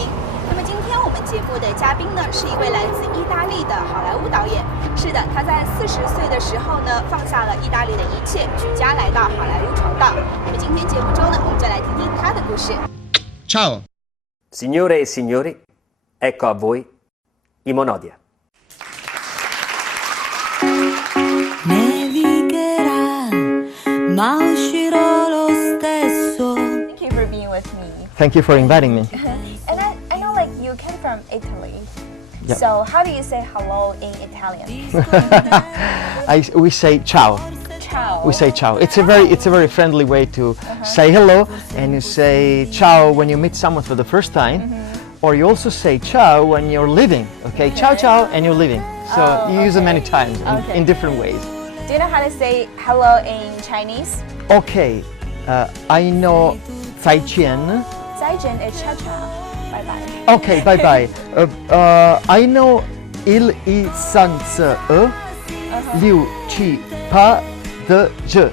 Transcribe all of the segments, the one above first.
迎。那么今天我们节目的嘉宾呢，是一位来自意大利的好莱坞导演。是的，他在40岁的时候呢，放下了意大利的一切，举家来到好莱坞闯荡。那么今天节目中呢，我们就来听听他的故事。Ciao. Signore e signori, ecco a voi i Monodia. Nevigherà, ma uscirò lo stesso. Thank you for being with me. Thank you for inviting me. And I know like you came from Italy. Yep. So how do you say hello in Italian? We say ciao. Ciao. We say ciao. It's a very friendly way to say hello, and you say ciao when you meet someone for the first time, or you also say ciao when you're leaving. Okay, ciao ciao, and you're leaving. So you use it many times in different ways. Do you know how to say hello in Chinese? Okay, I know 再见. 再见 is ciao ciao. Bye bye. Okay, bye bye. I know il i san ce liu qi pa de je.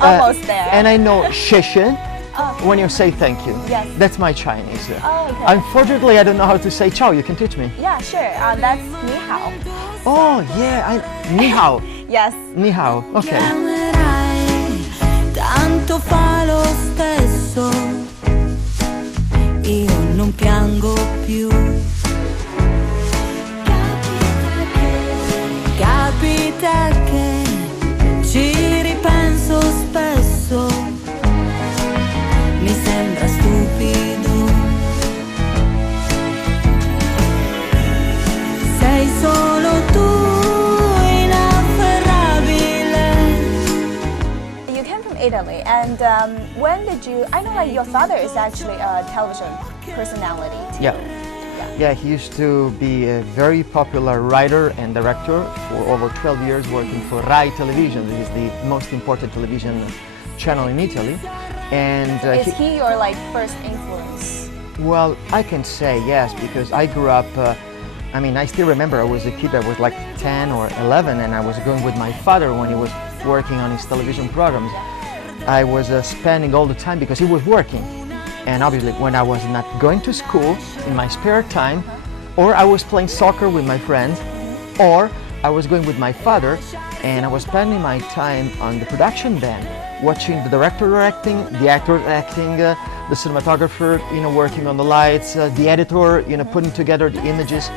Almost there. And I know 谢谢 Okay. when you say thank you. Yes. That's my Chinese. Oh, okay. Unfortunately, I don't know how to say ciao. You can teach me. Yeah, sure. That's 你好. Oh, yeah. Ni hao. Yes. Ni hao. Okay. Chiamerai, tanto fa lo stesso. Io non piango più. Capita che ci ripenso spesso. Mi sembra stupido. Sei solo tu, inafferrabile. You came from Italy, and when did you? I know like your father is actually a television personality too. Yeah. Yeah, he used to be a very popular writer and director for over 12 years, working for Rai Television. This is the most important television channel in Italy. And Is he your like first influence? well, I can say yes, because I grew up, I still remember I was a kid that was like 10 or 11, and I was going with my father when he was working on his television programs. I was spending all the time because he was working. And obviously when I was not going to school in my spare time, or I was playing soccer with my friends, or I was going with my father, and I was spending my time on the production band, watching the director directing, the actor acting, the cinematographer, working on the lights, the editor, putting together the images.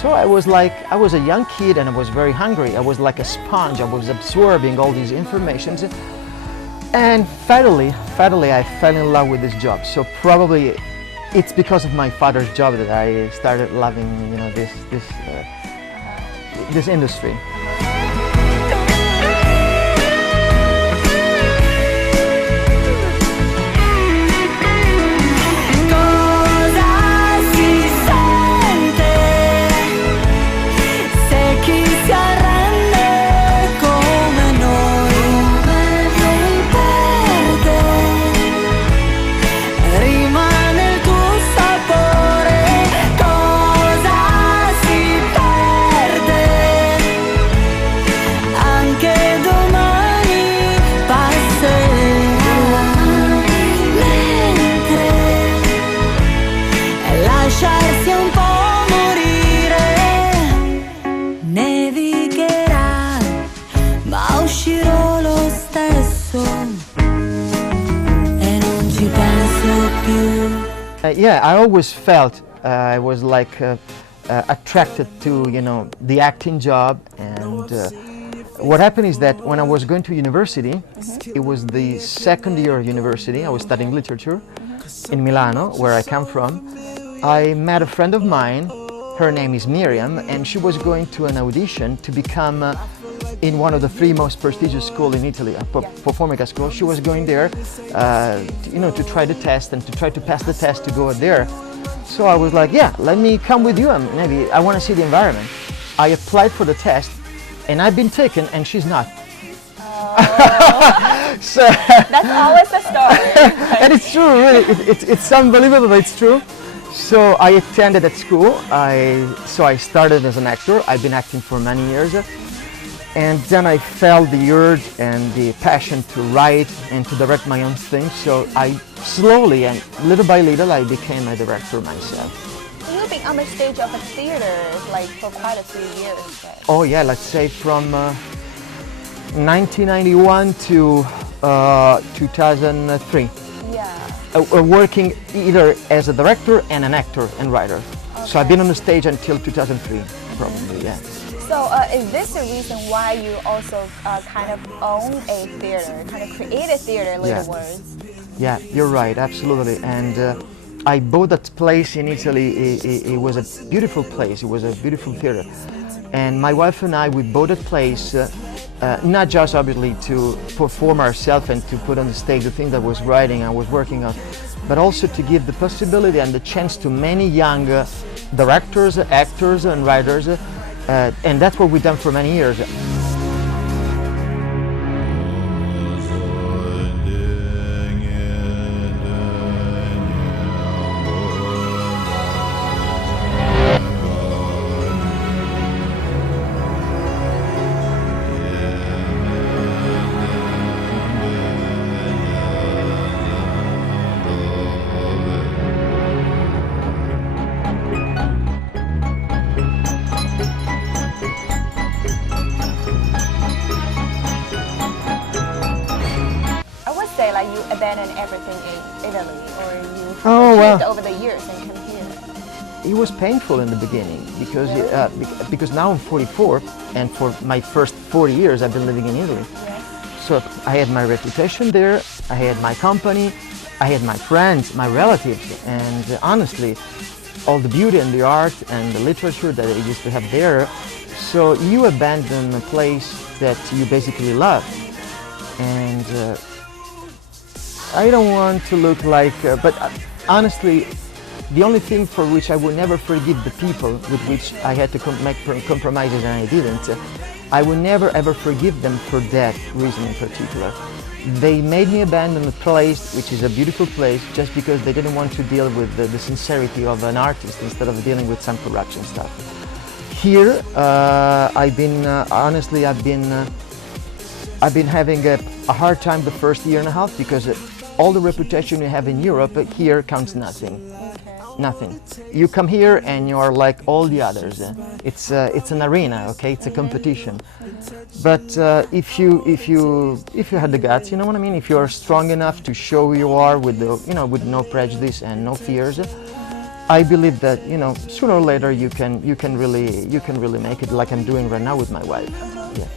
So I was a young kid, and I was very hungry. I was like a sponge. I was absorbing all these informations. And finally, I fell in love with this job. So probably it's because of my father's job that I started loving, this industry. Yeah, I always felt I was like attracted to the acting job, and what happened is that when I was going to university, it was the second year of university. I was studying literature in Milano, where I come from. I met a friend of mine. Her name is Miriam, and she was going to an audition to become in one of the 3 most prestigious schools in Italy, Performica School. She was going there, to try the test and to try to pass the test to go there. So I was like, yeah, let me come with you, and maybe I want to see the environment. I applied for the test, and I've been taken, and she's not. Oh. So that's always the story. And it's true, really. It's unbelievable, but it's true. So I attended at school. So I started as an actor. I've been acting for many years. And then I felt the urge and the passion to write and to direct my own things. So I slowly and little by little I became a director myself. You've been on the stage of a theater like for quite a few years, right? Oh yeah, let's say from 1991 to 2003. Yeah. Working either as a director and an actor and writer. Okay. So I've been on the stage until 2003, probably, yeah. So is this the reason why you also kind of own a theater, kind of create a theater, in other words? Yeah, you're right, absolutely. And I bought that place in Italy. It was a beautiful place. It was a beautiful theater. And my wife and I, we bought a place, not just obviously to perform ourselves and to put on the stage the thing that I was writing, I was working on, but also to give the possibility and the chance to many young directors, actors and writers. And that's what we've done for many years. You abandoned everything in Italy, or you achieved over the years and come here? It was painful in the beginning because because now I'm 44, and for my first 40 years I've been living in Italy. Yes. So I had my reputation there, I had my company, I had my friends, my relatives, and honestly, all the beauty and the art and the literature that I used to have there. So you abandon a place that you basically love, and I don't want to look like, but honestly, the only thing for which I will never forgive the people with which I had to make compromises and I didn't, I will never ever forgive them for that reason in particular. They made me abandon a place, which is a beautiful place, just because they didn't want to deal with the sincerity of an artist instead of dealing with some corruption stuff. Here, I've been having a hard time the first year and a half because all the reputation you have in Europe here counts nothing. Nothing. You come here and you are like all the others. It's an arena, okay? It's a competition. But if you had the guts, you know what I mean? If you are strong enough to show who you are with with no prejudice and no fears, I believe that sooner or later you can really make it like I'm doing right now with my wife. Yeah.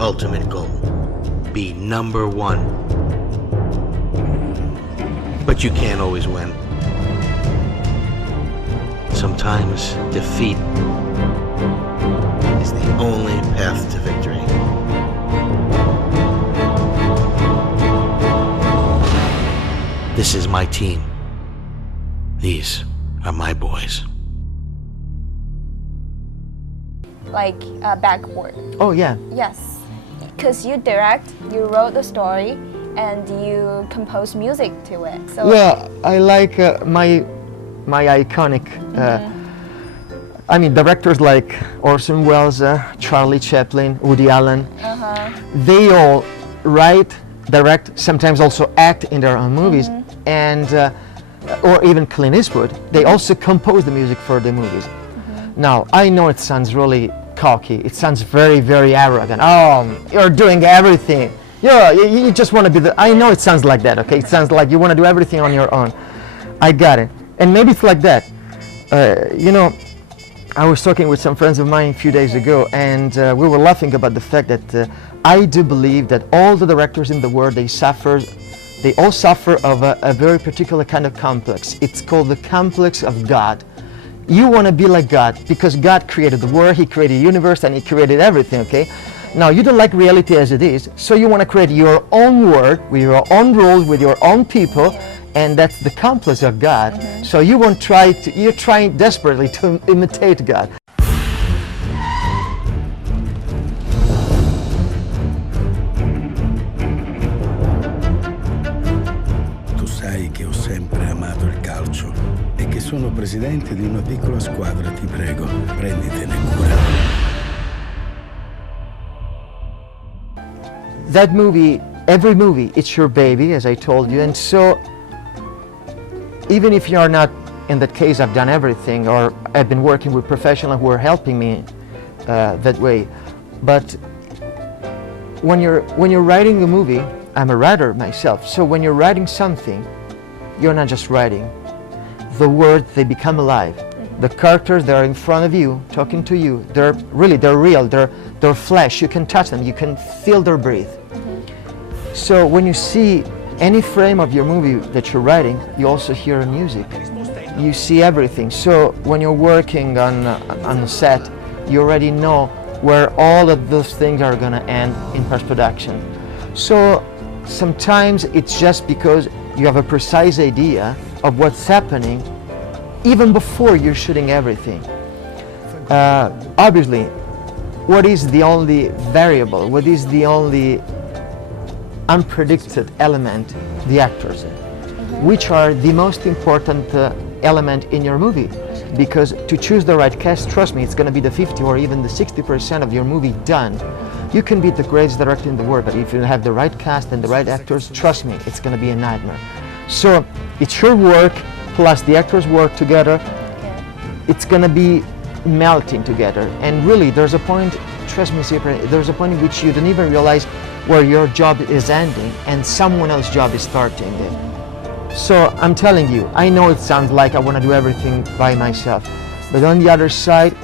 Ultimate goal, be number one. But you can't always win. Sometimes defeat is the only path to victory. This is my team. These are my boys. like backward. Oh yeah. Yes, because you direct, you wrote the story, and you compose music to it. So Well, I like my iconic. I mean, directors like Orson Welles, Charlie Chaplin, Woody Allen. They all write, direct, sometimes also act in their own movies, and or even Clint Eastwood. They also compose the music for the movies. Now, I know it sounds really cocky. It sounds very, very arrogant. Oh, you're doing everything. Yeah, you just want to be the. I know it sounds like that. Okay, it sounds like you want to do everything on your own. I got it, and maybe it's like that. You know, I was talking with some friends of mine a few days ago, and we were laughing about the fact that I do believe that all the directors in the world, they all suffer of a very particular kind of complex. It's called the complex of God. You want to be like God because God created the world, He created the universe, and He created everything, okay? Now, you don't like reality as it is, so you want to create your own world with your own rules, with your own people, and that's the complex of God. So you're trying desperately to imitate God. Tu sai che ho sempre amato il calcio e che sono presidente di una piccola squadra, ti prego, prenditene cura. That movie, every movie, it's your baby, as I told you, and so even if you're not, in that case, I've done everything, or I've been working with professionals who are helping me that way, but when you're writing a movie, I'm a writer myself, so when you're writing something, you're not just writing. The words, they become alive. The characters, they're in front of you, talking to you. They're real, they're flesh. You can touch them, you can feel their breath. So when you see any frame of your movie that you're writing, you also hear music. You see everything. So when you're working on a set, you already know where all of those things are gonna end in post-production. So sometimes it's just because you have a precise idea of what's happening even before you're shooting everything. Obviously, what is the only variable, what is the only unpredicted element? The actors, which are the most important element in your movie. Because to choose the right cast, trust me, it's going to be the 50 or even the 60% of your movie done. You can be the greatest director in the world, but if you have the right cast and the right actors, trust me, it's going to be a nightmare. So it's your work plus the actors work together. It's going to be melting together. And really, there's a point, trust me, there's a point in which you don't even realize where your job is ending and someone else's job is starting. So I'm telling you, I know it sounds like I want to do everything by myself, but on the other side,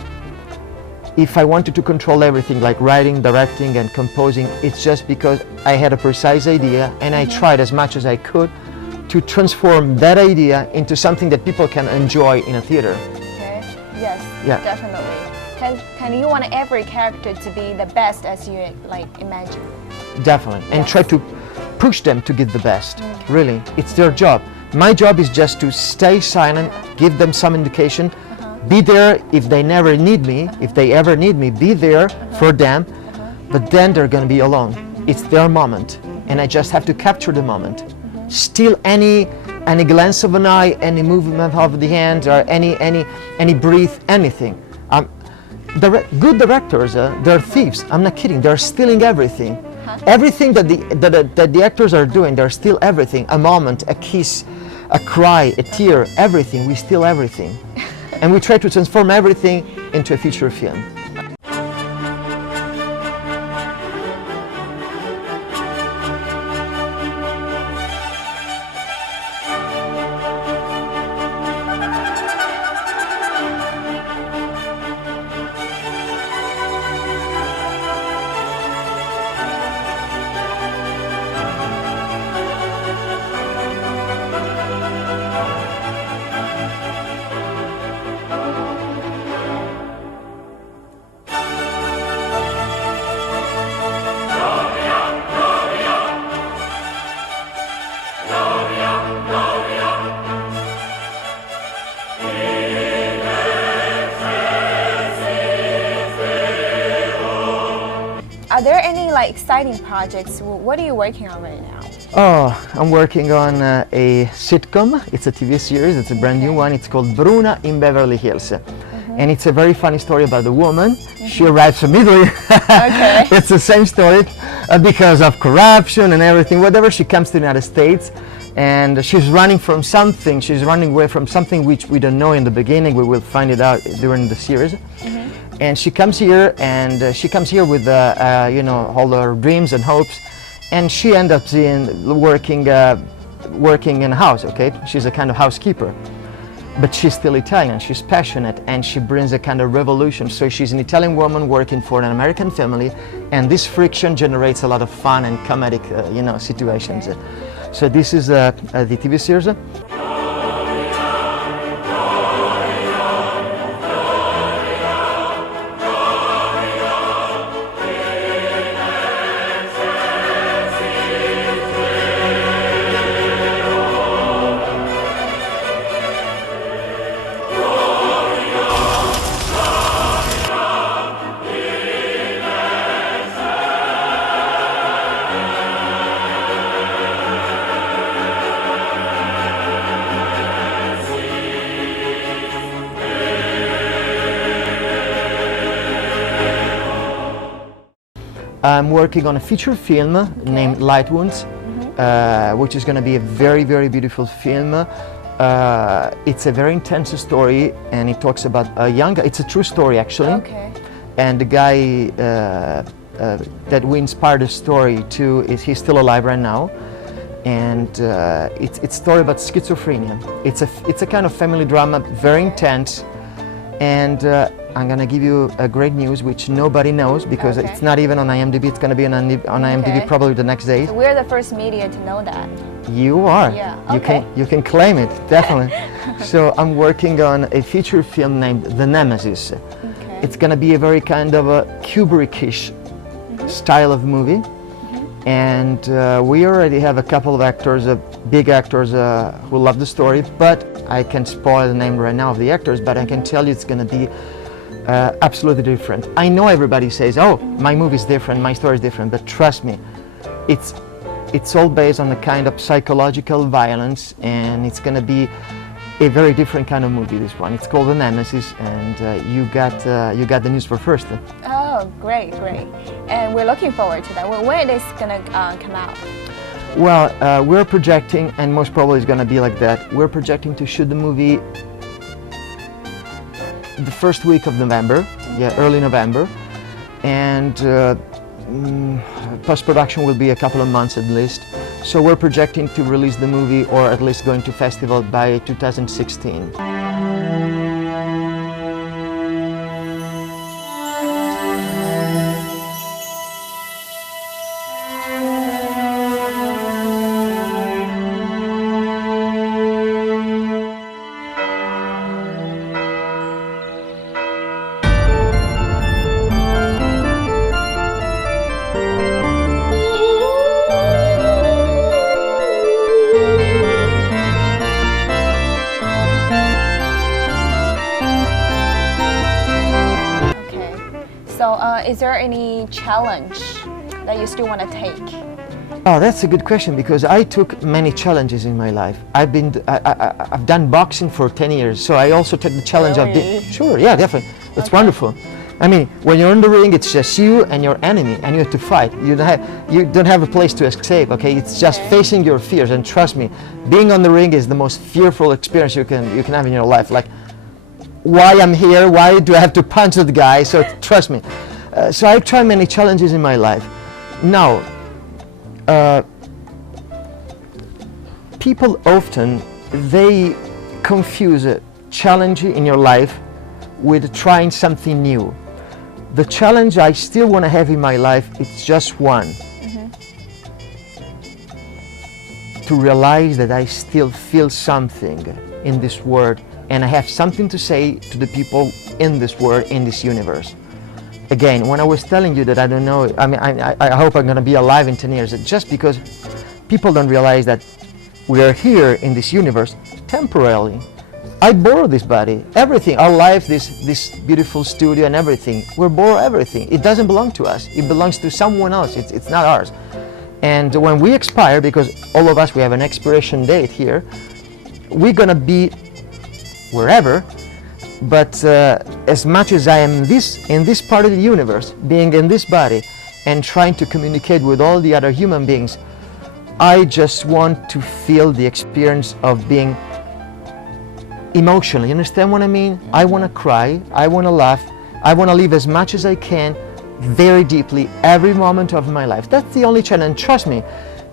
if I wanted to control everything like writing, directing and composing, it's just because I had a precise idea and I tried as much as I could to transform that idea into something that people can enjoy in a theater. Okay. Yes. Yeah. Definitely. Can you want every character to be the best as you like imagine? Definitely. And try to push them to give the best. Really, it's their job. My job is just to stay silent, give them some indication, be there if they never need me, if they ever need me, be there for them, but then they're gonna be alone. It's their moment, and I just have to capture the moment. Still any glance of an eye, any movement of the hand, or any breath, anything. Good directors, they're thieves. I'm not kidding. They're stealing everything. Everything that the actors are doing, they're steal everything. A moment, a kiss, a cry, a tear, everything. We steal everything, and we try to transform everything into a feature film. Are there any like exciting projects? What are you working on right now? Oh, I'm working on a sitcom. It's a TV series. It's a brand new one. It's called Bruna in Beverly Hills. And it's a very funny story about a woman. She arrives from Italy. Okay. It's the same story because of corruption and everything. Whatever, she comes to the United States and she's running from something. She's running away from something which we don't know in the beginning. We will find it out during the series. And she comes here, and she comes here with you know, all her dreams and hopes. And she ends up working in a house. Okay, she's a kind of housekeeper. But she's still Italian, she's passionate, and she brings a kind of revolution. So she's an Italian woman working for an American family, and this friction generates a lot of fun and comedic, you know, situations. Okay. So this is the TV series. I'm working on a feature film named Light Wounds, which is going to be a very, very beautiful film. It's a very intense story, and it talks about a young guy. It's a true story, actually. Okay. And the guy that we inspired the story to he's still alive right now. And it's a story about schizophrenia. It's a kind of family drama, very intense. And I'm gonna give you a great news which nobody knows because it's not even on IMDb. It's gonna be on IMDb probably the next day. So we're the first media to know that. You are. Yeah. You can claim it, definitely. So I'm working on a feature film named The Nemesis. Okay. It's gonna be a very kind of a Kubrickish style of movie. And we already have a couple of actors, big actors who love the story, but I can't spoil the name right now of the actors, but I can tell you it's going to be absolutely different. I know everybody says, oh, my movie is different, my story is different, but trust me, it's all based on a kind of psychological violence, and it's going to be a very different kind of movie, this one. It's called The Nemesis, and you got the news for first. Oh, great. And we're looking forward to that. When is it going to come out? Well, we're projecting, and most probably it's going to be like that, we're projecting to shoot the movie the first week of November, early November, and post-production will be a couple of months at least. So we're projecting to release the movie, or at least going to festival, by 2016. Is there any challenge that you still want to take? Oh, that's a good question, because I took many challenges in my life. I've done boxing for 10 years, so I also took the challenge of sure, yeah, definitely. It's wonderful. I mean, when you're in the ring, it's just you and your enemy, and you have to fight. You don't have a place to escape. Okay, it's just facing your fears. And trust me, being on the ring is the most fearful experience you can have in your life. Like, why I'm here? Why do I have to punch the guy? So trust me. So I've tried many challenges in my life. Now, people often, they confuse a challenge in your life with trying something new. The challenge I still want to have in my life, it's just one. To realize that I still feel something in this world, and I have something to say to the people in this world, in this universe. Again, when I was telling you that I don't know, I mean, I hope I'm going to be alive in 10 years, just because people don't realize that we are here in this universe temporarily. I borrow this body, everything, our life, this beautiful studio and everything. We borrow everything. It doesn't belong to us. It belongs to someone else. It's not ours. And when we expire, because all of us, we have an expiration date here, we're gonna be wherever. But as much as I am in this part of the universe, being in this body and trying to communicate with all the other human beings, I just want to feel the experience of being emotional. You understand what I mean? I want to cry, I want to laugh, I want to live as much as I can, very deeply, every moment of my life. That's the only challenge. Trust me,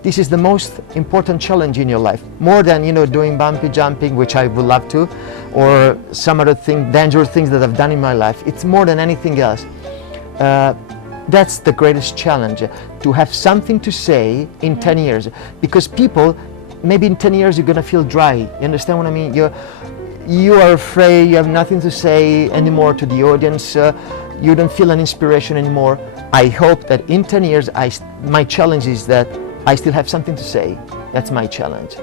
this is the most important challenge in your life. More than, doing bumpy jumping, which I would love to, or some other dangerous things that I've done in my life. It's more than anything else. That's the greatest challenge, to have something to say in 10 years. Because people, maybe in 10 years you're gonna feel dry. You understand what I mean? You are afraid, you have nothing to say anymore to the audience, you don't feel an inspiration anymore. I hope that in 10 years, my challenge is that I still have something to say. That's my challenge.